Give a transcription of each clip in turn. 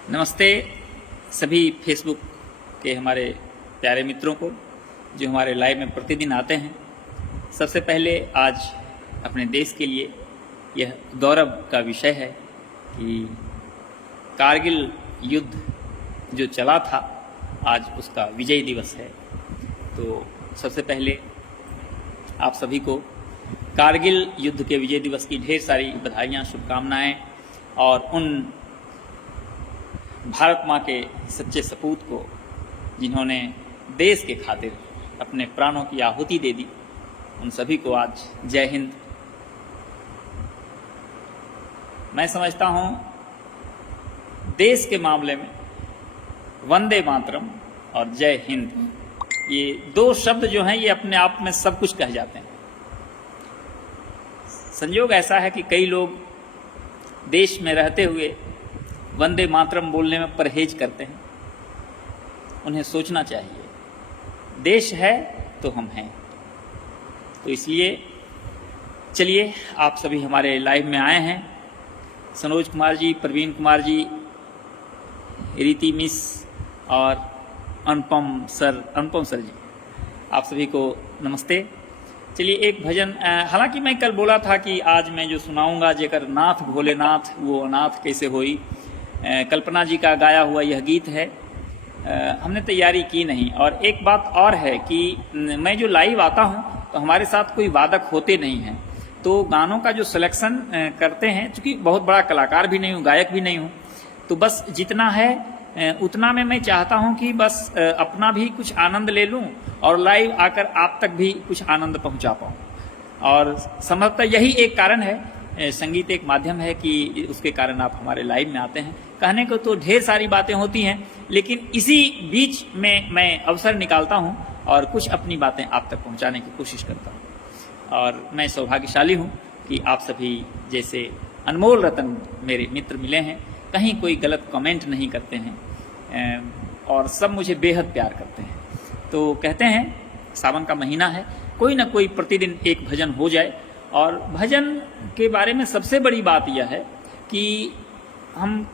नमस्ते सभी फेसबुक के हमारे प्यारे मित्रों को जो हमारे लाइव में प्रतिदिन आते हैं। सबसे पहले आज अपने देश के लिए यह गौरव का विषय है कि कारगिल युद्ध जो चला था आज उसका विजय दिवस है। तो सबसे पहले आप सभी को कारगिल युद्ध के विजय दिवस की ढेर सारी बधाइयाँ, शुभकामनाएं और उन भारत माँ के सच्चे सपूत को जिन्होंने देश के खातिर अपने प्राणों की आहुति दे दी, उन सभी को आज जय हिंद। मैं समझता हूँ देश के मामले में वंदे मातरम और जय हिंद, ये दो शब्द जो हैं ये अपने आप में सब कुछ कह जाते हैं। संयोग ऐसा है कि कई लोग देश में रहते हुए वंदे मातरम बोलने में परहेज करते हैं। उन्हें सोचना चाहिए, देश है तो हम हैं। तो इसलिए चलिए, आप सभी हमारे लाइव में आए हैं। सनोज कुमार जी, प्रवीण कुमार जी, रीति मिस और अनुपम सर जी, आप सभी को नमस्ते। चलिए एक भजन, हालांकि मैं कल बोला था कि आज मैं जो सुनाऊंगा जेकर नाथ भोलेनाथ वो अनाथ कैसे होई, कल्पना जी का गाया हुआ यह गीत है। हमने तैयारी की नहीं। और एक बात और है कि मैं जो लाइव आता हूं तो हमारे साथ कोई वादक होते नहीं हैं, तो गानों का जो सिलेक्शन करते हैं, चूंकि बहुत बड़ा कलाकार भी नहीं हूँ, गायक भी नहीं हूँ, तो बस जितना है उतना में मैं चाहता हूँ कि बस अपना भी कुछ आनंद ले लूँ और लाइव आकर आप तक भी कुछ आनंद पहुँचा पाऊँ। और संभवतः यही एक कारण है, संगीत एक माध्यम है कि उसके कारण आप हमारे लाइव में आते हैं। कहने को तो ढेर सारी बातें होती हैं, लेकिन इसी बीच में मैं अवसर निकालता हूं और कुछ अपनी बातें आप तक पहुंचाने की कोशिश करता हूं। और मैं सौभाग्यशाली हूं कि आप सभी जैसे अनमोल रतन मेरे मित्र मिले हैं। कहीं कोई गलत कमेंट नहीं करते हैं और सब मुझे बेहद प्यार करते हैं। तो कहते हैं सावन का महीना है, कोई ना कोई प्रतिदिन एक भजन हो जाए। और भजन के बारे में सबसे बड़ी बात यह है कि हम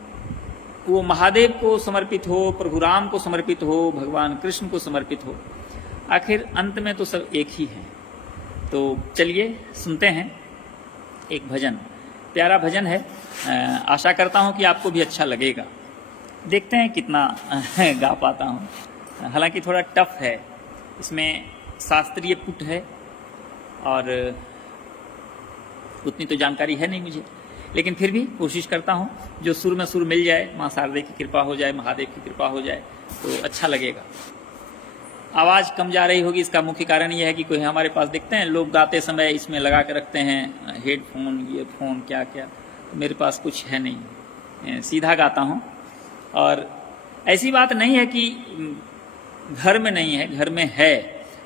वो महादेव को समर्पित हो, प्रभु राम को समर्पित हो, भगवान कृष्ण को समर्पित हो, आखिर अंत में तो सब एक ही हैं। तो चलिए सुनते हैं एक भजन, प्यारा भजन है। आशा करता हूँ कि आपको भी अच्छा लगेगा। देखते हैं कितना गा पाता हूँ। हालांकि थोड़ा टफ है, इसमें शास्त्रीय पुट है और उतनी तो जानकारी है नहीं मुझे, लेकिन फिर भी कोशिश करता हूँ जो सुर में सुर मिल जाए, माँ शारदे की कृपा हो जाए, महादेव की कृपा हो जाए तो अच्छा लगेगा। आवाज़ कम जा रही होगी, इसका मुख्य कारण यह है कि कोई हमारे पास देखते हैं लोग गाते समय इसमें लगा के रखते हैं हेडफोन, ये फोन क्या क्या, तो मेरे पास कुछ है नहीं, सीधा गाता हूँ। और ऐसी बात नहीं है कि घर में नहीं है, घर में है।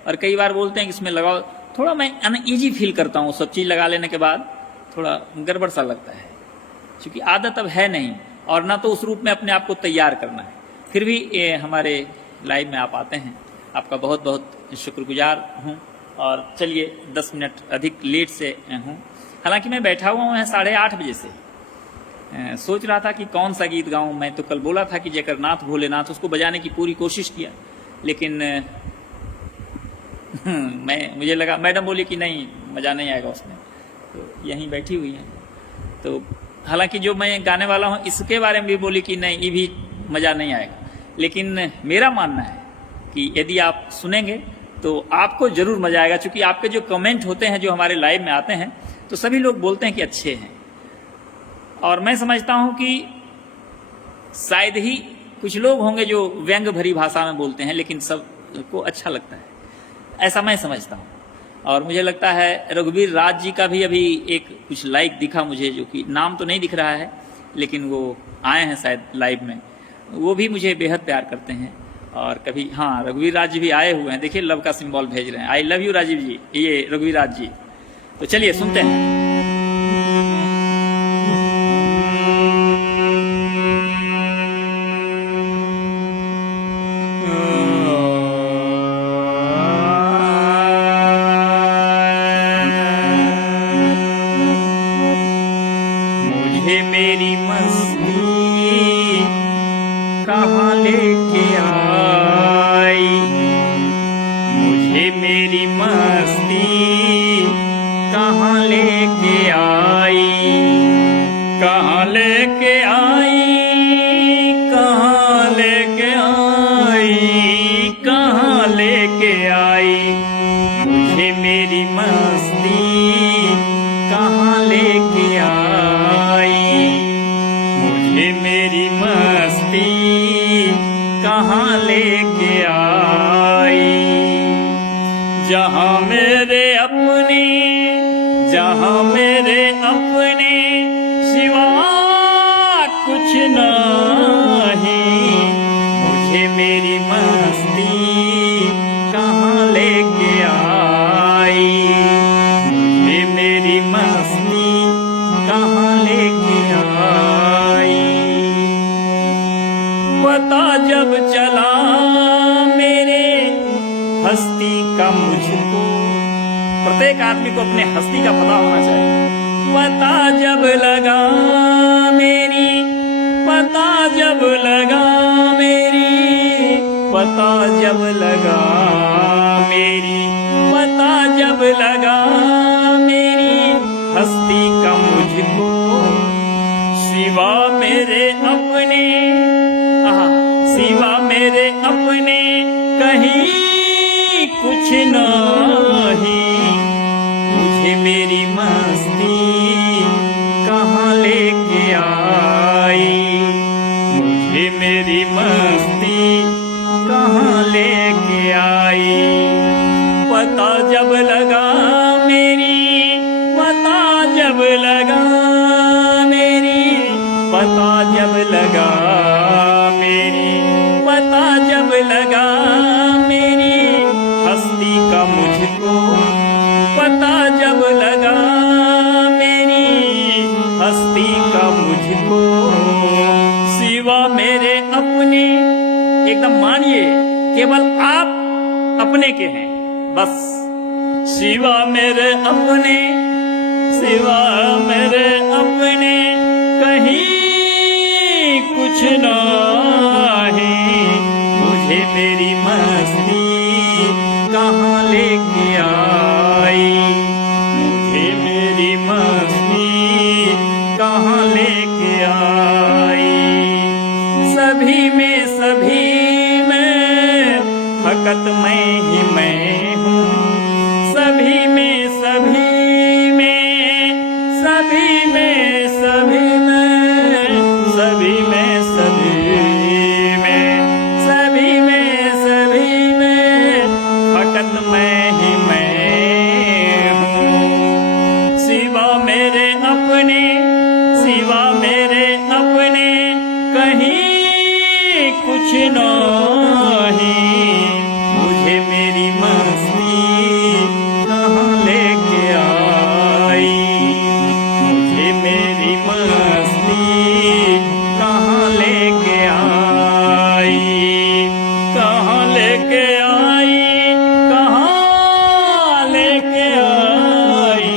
और कई बार बोलते हैं कि इसमें लगाओ, थोड़ा मैं अनईजी फील करता हूँ सब चीज़ लगा लेने के बाद, थोड़ा गड़बड़ सा लगता है, क्योंकि आदत अब है नहीं और ना तो उस रूप में अपने आप को तैयार करना है। फिर भी हमारे लाइव में आप आते हैं, आपका बहुत बहुत शुक्रगुजार हूँ। और चलिए 10 मिनट अधिक लेट से हूँ, हालांकि मैं बैठा हुआ हूँ 8:30 बजे से। सोच रहा था कि कौन सा गीत गाऊँ। मैं तो कल बोला था कि जेकर नाथ भोलेनाथ, उसको बजाने की पूरी कोशिश किया, लेकिन मुझे लगा, मैडम बोली कि नहीं मज़ा नहीं आएगा उसमें, तो यहीं बैठी हुई हैं। तो हालांकि जो मैं गाने वाला हूँ इसके बारे में भी बोली कि नहीं ये भी मज़ा नहीं आएगा, लेकिन मेरा मानना है कि यदि आप सुनेंगे तो आपको ज़रूर मज़ा आएगा। क्योंकि आपके जो कमेंट होते हैं, जो हमारे लाइव में आते हैं, तो सभी लोग बोलते हैं कि अच्छे हैं। और मैं समझता हूँ कि शायद ही कुछ लोग होंगे जो व्यंग भरी भाषा में बोलते हैं, लेकिन सबको अच्छा लगता है, ऐसा मैं समझता हूँ। और मुझे लगता है रघुवीर राज जी का भी अभी एक कुछ लाइक दिखा मुझे, जो कि नाम तो नहीं दिख रहा है, लेकिन वो आए हैं शायद लाइव में, वो भी मुझे बेहद प्यार करते हैं। और कभी, हाँ, रघुवीर राज जी भी आए हुए हैं, देखिए लव का सिंबल भेज रहे हैं, आई लव यू राजीव जी, ये रघुवीर राज जी। तो चलिए सुनते हैं। मेरी मस्ती लेके आई, मुझे मेरी मस्ती कहाँ लेके आई, कहाँ लेके आई, कहाँ लेके आई, कहाँ लेके आई, मुझे मेरी मस्ती कहाँ लेके आई, मुझे मेरी मस्ती कहाँ लेके आई। जहाँ मेरे अपने, जहाँ मेरे अपने सिवा कुछ नहीं, मुझे मेरी मस्ती कहाँ लेके आई, मुझे मेरी मस्ती कहाँ लेके आई। पता जब चला मेरे हस्ती का मुझको, प्रत्येक आदमी को अपने हस्ती का पता होना चाहिए। पता जब लगा मेरी, पता जब लगा मेरी, पता जब लगा मेरी, पता जब लगा मेरी हस्ती का मुझको, सिवा मेरे अपने, सिवा मेरे अपने कहीं कुछ नहीं, मुझे मेरी मस्ती कहाँ लेके आई, मुझे मेरी मस्ती कहाँ लेके आई। पता जब लगा मेरी, पता जब लगा मेरी, पता जब लगा मेरी, पता जब लगा मेरी हस्ती का मुझको, पता जब लगा मेरी हस्ती का मुझको, सिवा मेरे अपने, एकदम मानिए केवल आप अपने के हैं बस, सिवा मेरे अपने, सिवा मेरे अपने कहीं कुछ नहीं, मुझे मेरी मस्ती कहाँ लेके आई, मुझे मेरी मस्ती कहाँ लेके आई। सभी में फकत मैं ही मैं हूँ, सभी में सभी में, सभी में सभी में, सभी में सभी में, सभी में सभी में फकत मैं ही मैं हूँ। सिवा मेरे अपने, सिवा मेरे अपने कहीं कुछ नहीं, मुझे मेरी मस्ती कहाँ लेके आई, मुझे मेरी मस्ती कहाँ लेके आई, कहाँ लेके आई, कहाँ लेके आई,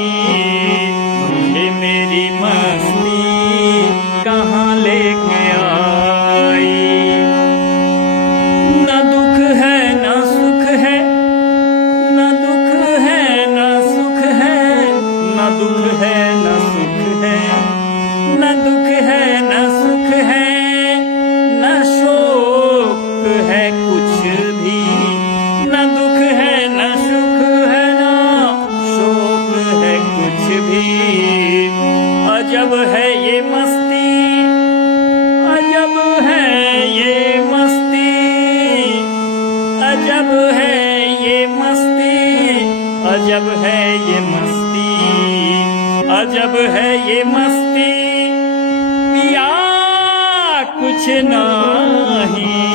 मुझे मेरी मस्ती कहाँ लेके आई। न दुख है न सुख है, न दुख है न सुख है, न दुख है न सुख है, न दुख है न सुख है, न शोक है कुछ भी, न दुख है न सुख है, न शोक है कुछ भी। अजब है ये मस्ती, अजब है ये मस्ती, अजब है ये मस्ती, अजब है ये मस्ती, अजब है ये मस्ती, पिया कुछ नहीं,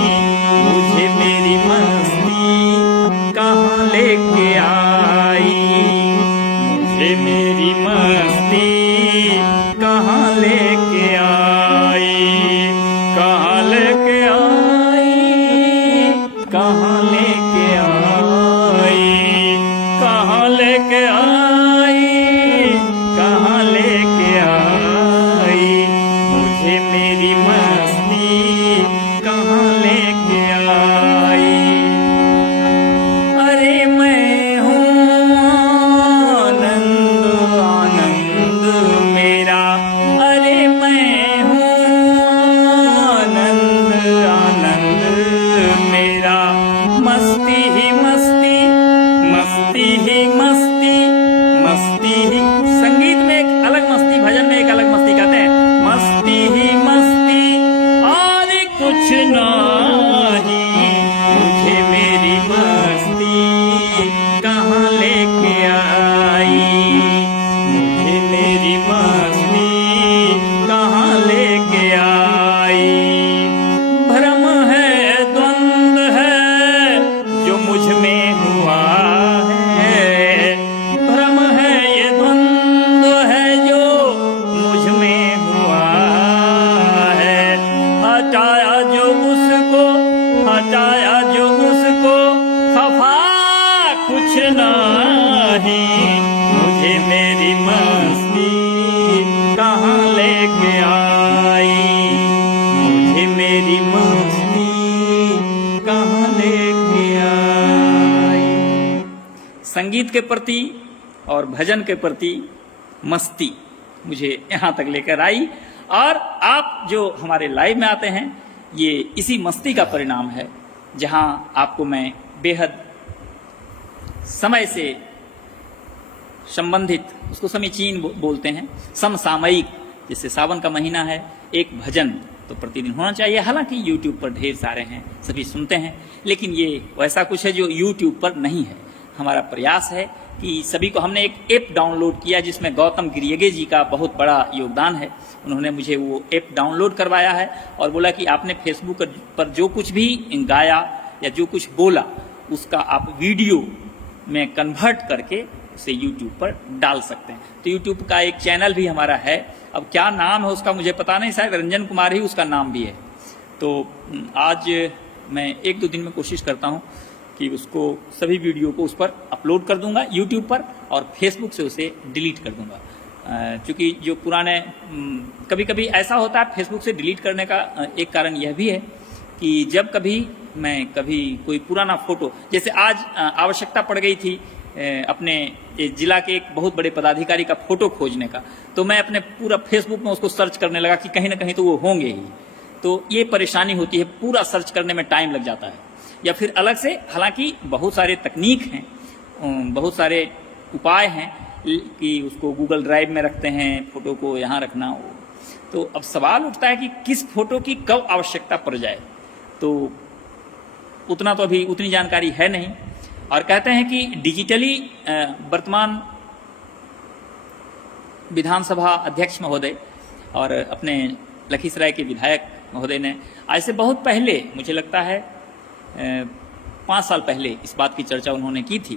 मुझे मेरी मस्ती कहाँ लेके आई, मुझे मेरी मस्ती कहाँ लेके आई, कहाँ लेके आई, कहाँ लेके आई, कहाँ लेके आई, कहाँ लेके आई, मुझे मेरी मस्ती कहाँ लेके हटाया जो उसको, हटाया जो उसको, खफा कुछ नहीं, मुझे मेरी मस्ती कहाँ लेके आई, मुझे मेरी मस्ती कहाँ लेके आई। संगीत के प्रति और भजन के प्रति मस्ती मुझे यहाँ तक लेकर आई, और आप जो हमारे लाइव में आते हैं ये इसी मस्ती का परिणाम है, जहाँ आपको मैं बेहद समय से संबंधित, उसको समीचीन बोलते हैं, समसामयिक, जैसे सावन का महीना है, एक भजन तो प्रतिदिन होना चाहिए। हालांकि YouTube पर ढेर सारे हैं, सभी सुनते हैं, लेकिन ये वैसा कुछ है जो YouTube पर नहीं है। हमारा प्रयास है कि सभी को, हमने एक ऐप डाउनलोड किया जिसमें गौतम गिरियगे जी का बहुत बड़ा योगदान है। उन्होंने मुझे वो ऐप डाउनलोड करवाया है और बोला कि आपने फेसबुक पर जो कुछ भी गाया या जो कुछ बोला उसका आप वीडियो में कन्वर्ट करके उसे यूट्यूब पर डाल सकते हैं। तो यूट्यूब का एक चैनल भी हमारा है, अब क्या नाम है उसका मुझे पता नहीं, शायद रंजन कुमार ही उसका नाम भी है। तो आज मैं 1-2 दिन में कोशिश करता हूँ कि उसको, सभी वीडियो को उस पर अपलोड कर दूंगा यूट्यूब पर, और फेसबुक से उसे डिलीट कर दूंगा। क्योंकि जो पुराने, कभी कभी ऐसा होता है फेसबुक से डिलीट करने का एक कारण यह भी है कि जब कभी कोई पुराना फोटो, जैसे आज आवश्यकता पड़ गई थी अपने जिला के एक बहुत बड़े पदाधिकारी का फोटो खोजने का, तो मैं अपने पूरा फेसबुक में उसको सर्च करने लगा कि कहीं ना कहीं तो वो होंगे ही। तो ये परेशानी होती है, पूरा सर्च करने में टाइम लग जाता है। या फिर अलग से, हालांकि बहुत सारे तकनीक हैं, बहुत सारे उपाय हैं कि उसको गूगल ड्राइव में रखते हैं, फोटो को यहाँ रखना हो। तो अब सवाल उठता है कि किस फोटो की कब आवश्यकता पड़ जाए, तो उतना तो अभी उतनी जानकारी है नहीं। और कहते हैं कि डिजिटली वर्तमान विधानसभा अध्यक्ष महोदय और अपने लखीसराय के विधायक महोदय ने आज से बहुत पहले, मुझे लगता है 5 साल पहले, इस बात की चर्चा उन्होंने की थी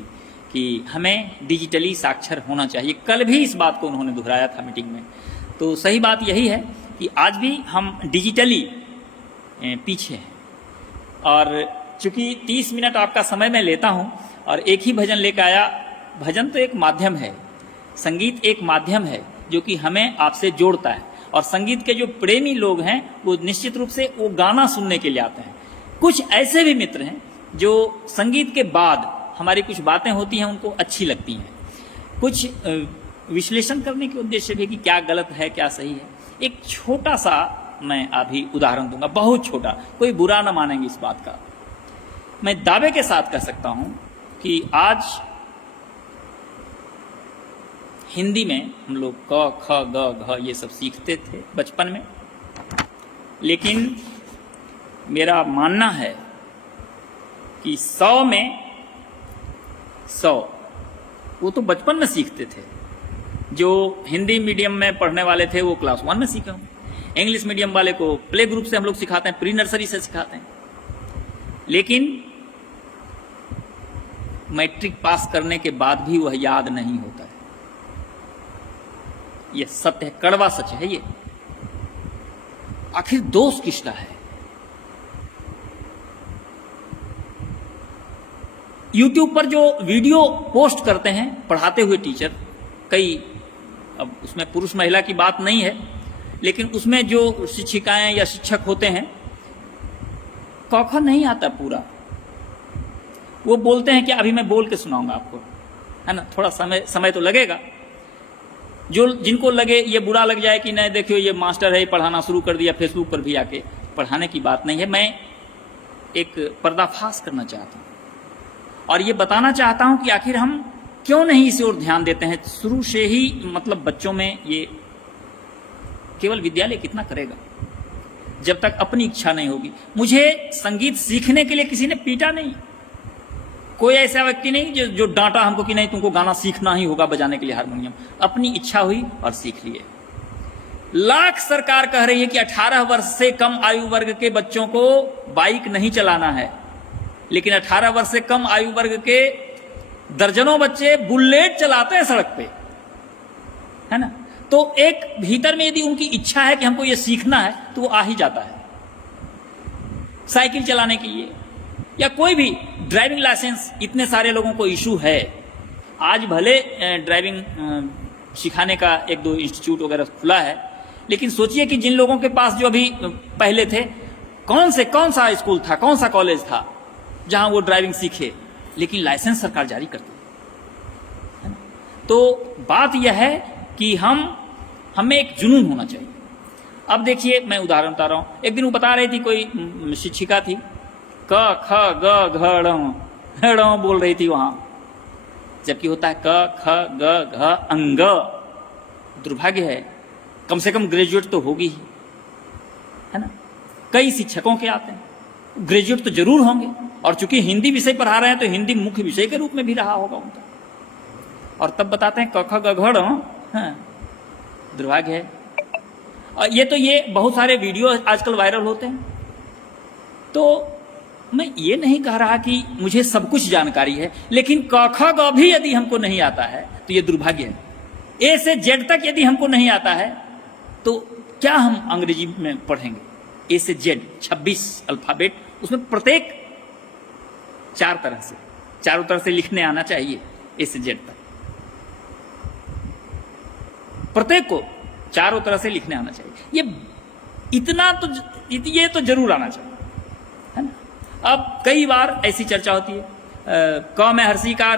कि हमें डिजिटली साक्षर होना चाहिए। कल भी इस बात को उन्होंने दोहराया था मीटिंग में। तो सही बात यही है कि आज भी हम डिजिटली पीछे हैं। और चूंकि 30 मिनट आपका समय मैं लेता हूं और एक ही भजन लेकर आया, भजन तो एक माध्यम है, संगीत एक माध्यम है जो कि हमें आपसे जोड़ता है। और संगीत के जो प्रेमी लोग हैं वो निश्चित रूप से वो गाना सुनने के लिए आते हैं। कुछ ऐसे भी मित्र हैं जो संगीत के बाद हमारी कुछ बातें होती हैं उनको अच्छी लगती हैं, कुछ विश्लेषण करने के उद्देश्य भी कि क्या गलत है क्या सही है। एक छोटा सा मैं अभी उदाहरण दूंगा, बहुत छोटा, कोई बुरा ना मानेंगे इस बात का। मैं दावे के साथ कह सकता हूं कि आज हिंदी में हम लोग क ख ग घ ये सब सीखते थे बचपन में, लेकिन मेरा मानना है कि 100 में 100 वो तो बचपन में सीखते थे। जो हिंदी मीडियम में पढ़ने वाले थे वो क्लास 1 में सीखे होंगे, इंग्लिश मीडियम वाले को प्ले ग्रुप से हम लोग सिखाते हैं, प्री नर्सरी से सिखाते हैं। लेकिन मैट्रिक पास करने के बाद भी वह याद नहीं होता है। यह सत्य है, कड़वा सच है ये। आखिर दोष किसका है? YouTube पर जो वीडियो पोस्ट करते हैं पढ़ाते हुए टीचर, कई, अब उसमें पुरुष महिला की बात नहीं है, लेकिन उसमें जो शिक्षिकाएं या शिक्षक होते हैं, क ख नहीं आता पूरा, वो बोलते हैं कि अभी मैं बोल के सुनाऊंगा आपको, है ना, थोड़ा समय तो लगेगा। जो जिनको लगे ये बुरा लग जाए कि नहीं देखियो ये मास्टर है, पढ़ाना शुरू कर दिया, फेसबुक पर भी आके, पढ़ाने की बात नहीं है। मैं एक पर्दाफाश करना चाहता हूं और ये बताना चाहता हूं कि आखिर हम क्यों नहीं इस ओर ध्यान देते हैं शुरू से ही। मतलब बच्चों में ये, केवल विद्यालय कितना करेगा जब तक अपनी इच्छा नहीं होगी। मुझे संगीत सीखने के लिए किसी ने पीटा नहीं, कोई ऐसा व्यक्ति नहीं जो डांटा हमको कि नहीं तुमको गाना सीखना ही होगा बजाने के लिए हारमोनियम। अपनी इच्छा हुई और सीख लिए। लाख सरकार कह रही है कि 18 वर्ष से कम आयु वर्ग के बच्चों को बाइक नहीं चलाना है, लेकिन 18 वर्ष से कम आयु वर्ग के दर्जनों बच्चे बुलेट चलाते हैं सड़क पे, है ना। तो एक भीतर में यदि उनकी इच्छा है कि हमको ये सीखना है तो वो आ ही जाता है। साइकिल चलाने के लिए या कोई भी ड्राइविंग लाइसेंस इतने सारे लोगों को इशू है। आज भले ड्राइविंग सिखाने का एक दो इंस्टीट्यूट वगैरह खुला है, लेकिन सोचिए कि जिन लोगों के पास जो अभी पहले थे, कौन सा स्कूल था, कौन सा कॉलेज था जहां वो ड्राइविंग सीखे, लेकिन लाइसेंस सरकार जारी करती है ना। तो बात यह है कि हमें एक जुनून होना चाहिए। अब देखिए, मैं उदाहरण बता रहा हूं। एक दिन वो बता रही थी, कोई शिक्षिका थी, क ख ग घ ड़ बोल रही थी वहां, जबकि होता है क ख ग घ अंग। दुर्भाग्य है, कम से कम ग्रेजुएट तो होगी ही, है ना। कई शिक्षकों के आते हैं, ग्रेजुएट तो जरूर होंगे, और चूंकि हिंदी विषय पढ़ा रहे हैं तो हिंदी मुख्य विषय के रूप में भी रहा होगा उनका, और तब बताते हैं क ख ग घ ड़। दुर्भाग्य है। और ये बहुत सारे वीडियो आजकल वायरल होते हैं। तो मैं ये नहीं कह रहा कि मुझे सब कुछ जानकारी है, लेकिन क ख ग भी यदि हमको नहीं आता है तो ये दुर्भाग्य है। ए से जेड तक यदि हमको नहीं आता है तो क्या हम अंग्रेजी में पढ़ेंगे? ए से जेड 26 अल्फाबेट, उसमें प्रत्येक चारों तरह से लिखने आना चाहिए। ए से जेड तक प्रत्येक को चारों तरह से लिखने आना चाहिए। ये तो जरूर आना चाहिए, है ना। अब कई बार ऐसी चर्चा होती है, क में हर्षीकार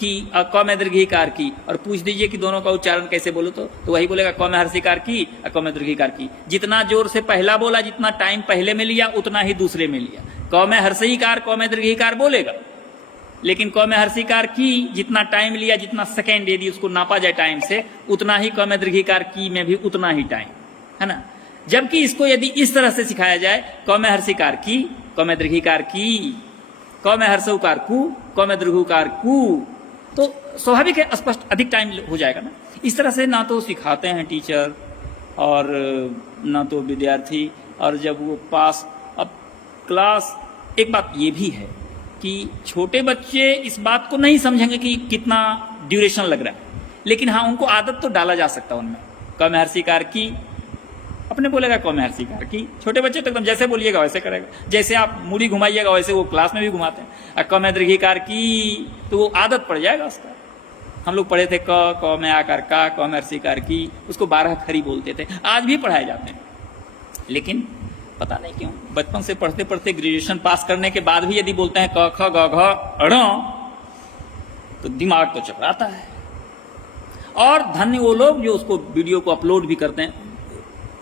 की और क में दीर्घीकार की, और पूछ दीजिए कि दोनों का उच्चारण कैसे बोलो, तो वही बोलेगा क में हर्षीकार की और क में दीर्घीकार की। जितना जोर से पहला बोला, जितना टाइम पहले में लिया, उतना ही दूसरे में लिया। क में हर्षीकार, क में दीर्घीकार बोलेगा, लेकिन क में हर्षीकार की जितना टाइम लिया, जितना सेकेंड यदि उसको नापा जाए टाइम से, उतना ही क में दीर्घीकार की में भी उतना ही टाइम, है ना। जबकि इसको यदि इस तरह से सिखाया जाए, क में हर्षीकार की, क में दीर्घीकार की, क में हर्षऊकार कु, क में दीर्घऊकार कु, तो स्वाभाविक है स्पष्ट अधिक टाइम हो जाएगा ना। इस तरह से ना तो सिखाते हैं टीचर और ना तो विद्यार्थी, और जब वो पास, अब क्लास, एक बात ये भी है कि छोटे बच्चे इस बात को नहीं समझेंगे कि कितना ड्यूरेशन लग रहा है, लेकिन हाँ, उनको आदत तो डाला जा सकता है उनमें। क में हर्षीकार की अपने बोलेगा क में हर्षीकार की। छोटे बच्चे तो एकदम जैसे बोलिएगा वैसे करेगा, जैसे आप मूड़ी घुमाइएगा वैसे वो क्लास में भी घुमाते हैं। और क में दीर्घीकार की तो वो आदत पड़ जाएगा उसका। हम लोग पढ़े थे क में आकार का, क में हर्षीकार की, उसको 12 खरी बोलते थे, आज भी पढ़ाए जाते हैं। लेकिन पता नहीं क्यों बचपन से पढ़ते पढ़ते ग्रेजुएशन पास करने के बाद भी यदि बोलते हैं क ख ग घ ड़, तो दिमाग तो चकराता है। और धन्य वो लोग जो उसको वीडियो को अपलोड भी करते हैं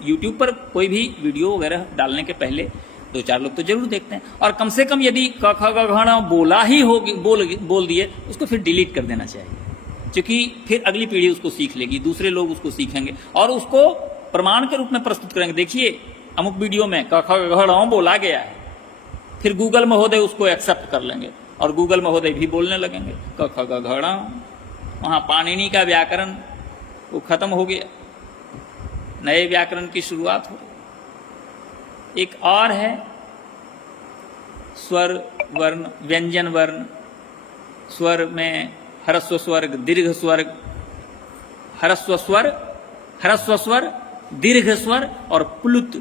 यूट्यूब पर। कोई भी वीडियो वगैरह डालने के पहले 2-4 लोग तो जरूर देखते हैं, और कम से कम यदि क ख ग घ ड़ बोला ही होगी, बोल दिए, उसको फिर डिलीट कर देना चाहिए, क्योंकि फिर अगली पीढ़ी उसको सीख लेगी, दूसरे लोग उसको सीखेंगे और उसको प्रमाण के रूप में प्रस्तुत करेंगे। देखिए, अमुक वीडियो में क ख ग घ ड़ बोला गया है, फिर गूगल महोदय उसको एक्सेप्ट कर लेंगे और गूगल महोदय भी बोलने लगेंगे क ख ग घ ड़। वहां पाणिनि का व्याकरण वो खत्म हो गया, नए व्याकरण की शुरुआत हो गई। एक और है स्वर वर्ण, व्यंजन वर्ण। स्वर में ह्रस्व स्वर, दीर्घ स्वर, ह्रस्व स्वर, दीर्घ स्वर और प्लुत।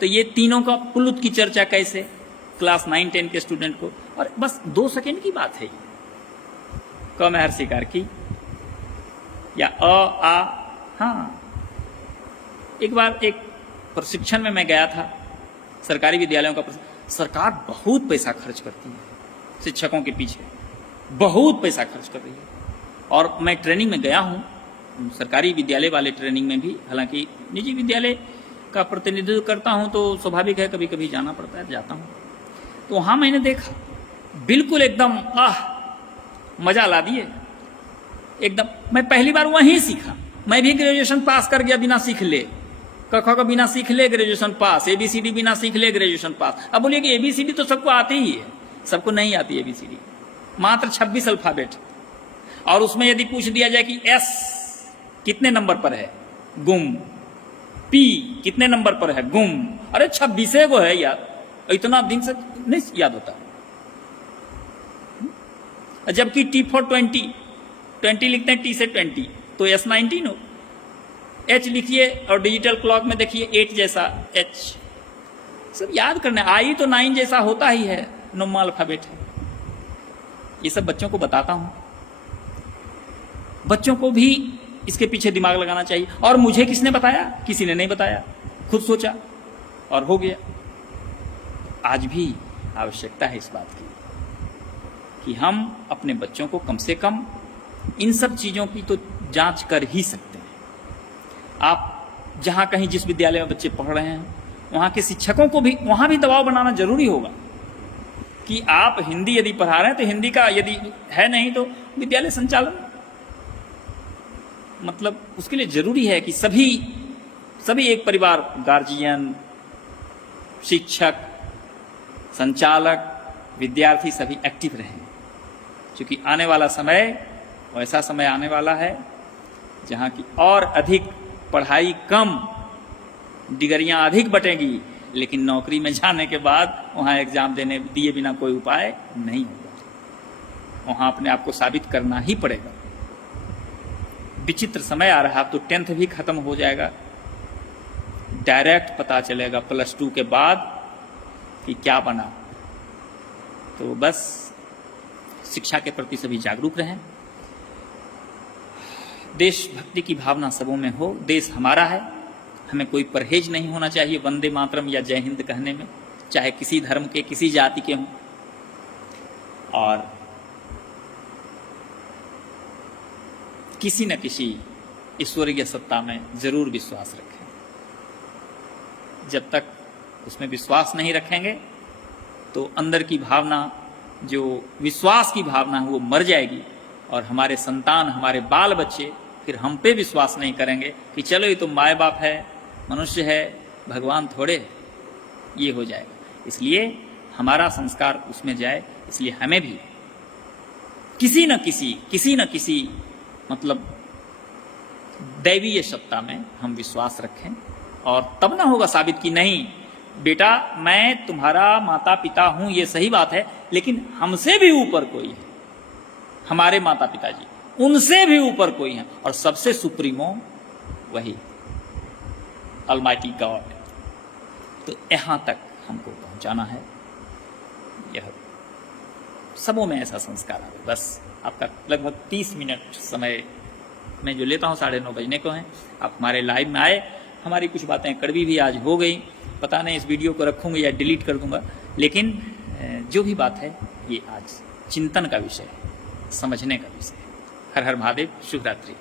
तो ये तीनों का प्लुत की चर्चा कैसे, क्लास 9-10 के स्टूडेंट को, और बस 2 सेकेंड की बात है। क में हर्षीकार की या अ आ। हाँ, एक बार एक प्रशिक्षण में मैं गया था, सरकारी विद्यालयों का। सरकार बहुत पैसा खर्च करती है शिक्षकों के पीछे, बहुत पैसा खर्च कर रही है। और मैं ट्रेनिंग में गया हूँ, सरकारी विद्यालय वाले ट्रेनिंग में भी, हालांकि निजी विद्यालय का प्रतिनिधित्व करता हूँ तो स्वाभाविक है कभी कभी जाना पड़ता है, जाता हूँ। तो वहाँ मैंने देखा, बिल्कुल एकदम मजा ला दिए एकदम। मैं पहली बार वहीं सीखा। मैं भी ग्रेजुएशन पास कर गया बिना सीख ले, क ख बिना सीख ले ग्रेजुएशन पास, ABCD बिना सीख ले ग्रेजुएशन पास। अब बोलिए कि ABCD तो सबको आती ही है, सबको नहीं आती ABCD, मात्र 26 अल्फाबेट। और उसमें यदि पूछ दिया जाए कि S कितने नंबर पर है, गुम। P कितने नंबर पर है, गुम। अरे 26 को है यार, इतना दिन से नहीं याद होता। जबकि T for 20 लिखते हैं, T से 20 तो S 19 हो। H लिखिए और डिजिटल क्लॉक में देखिए 8 जैसा H, सब याद करना है। आई तो 9 जैसा होता ही है, नॉर्मल अल्फाबेट है। ये सब बच्चों को बताता हूं, बच्चों को भी इसके पीछे दिमाग लगाना चाहिए। और मुझे किसने बताया? किसी ने नहीं बताया, खुद सोचा और हो गया। आज भी आवश्यकता है इस बात की कि हम अपने बच्चों को कम से कम इन सब चीजों की तो जांच कर ही सकते हैं। आप जहां कहीं जिस विद्यालय में बच्चे पढ़ रहे हैं, वहां के शिक्षकों को भी वहां भी दबाव बनाना जरूरी होगा कि आप हिंदी यदि पढ़ा रहे हैं तो हिंदी का यदि है नहीं तो विद्यालय संचालन, मतलब उसके लिए जरूरी है कि सभी एक परिवार, गार्जियन, शिक्षक, संचालक, विद्यार्थी सभी एक्टिव रहें। क्योंकि आने वाला समय ऐसा समय आने वाला है जहां की और अधिक पढ़ाई कम, डिग्रियां अधिक बटेंगी, लेकिन नौकरी में जाने के बाद वहां एग्जाम दिए बिना कोई उपाय नहीं होगा। वहां अपने आप को साबित करना ही पड़ेगा। विचित्र समय आ रहा, तो 10th भी खत्म हो जाएगा, डायरेक्ट पता चलेगा +2 के बाद कि क्या बना। तो बस शिक्षा के प्रति सभी जागरूक रहें, देशभक्ति की भावना सबों में हो। देश हमारा है, हमें कोई परहेज नहीं होना चाहिए वंदे मातरम या जय हिंद कहने में, चाहे किसी धर्म के, किसी जाति के हों। और किसी न किसी ईश्वरीय सत्ता में जरूर विश्वास रखें। जब तक उसमें विश्वास नहीं रखेंगे तो अंदर की भावना, जो विश्वास की भावना है, वो मर जाएगी। और हमारे संतान, हमारे बाल बच्चे फिर हम पे विश्वास नहीं करेंगे कि चलो ये तो माए बाप है, मनुष्य है, भगवान थोड़े, ये हो जाएगा। इसलिए हमारा संस्कार उसमें जाए। इसलिए हमें भी किसी न किसी मतलब दैवीय सत्ता में हम विश्वास रखें। और तब ना होगा साबित कि नहीं बेटा, मैं तुम्हारा माता पिता हूं, ये सही बात है, लेकिन हमसे भी ऊपर कोई है, हमारे माता पिताजी, उनसे भी ऊपर कोई है, और सबसे सुप्रीमो वही ऑलमाइटी गॉड। तो यहां तक हमको पहुंचाना है। यह सबों में ऐसा संस्कार आवे। बस आपका लगभग 30 मिनट समय मैं जो लेता हूं 9:30 बजने को है। आप हमारे लाइव में आए। हमारी कुछ बातें कड़वी भी आज हो गई, पता नहीं इस वीडियो को रखूंगा या डिलीट कर दूंगा, लेकिन जो भी बात है ये आज चिंतन का विषय है, समझने का विषय है। हर हर महादेव, शुभ रात्रि।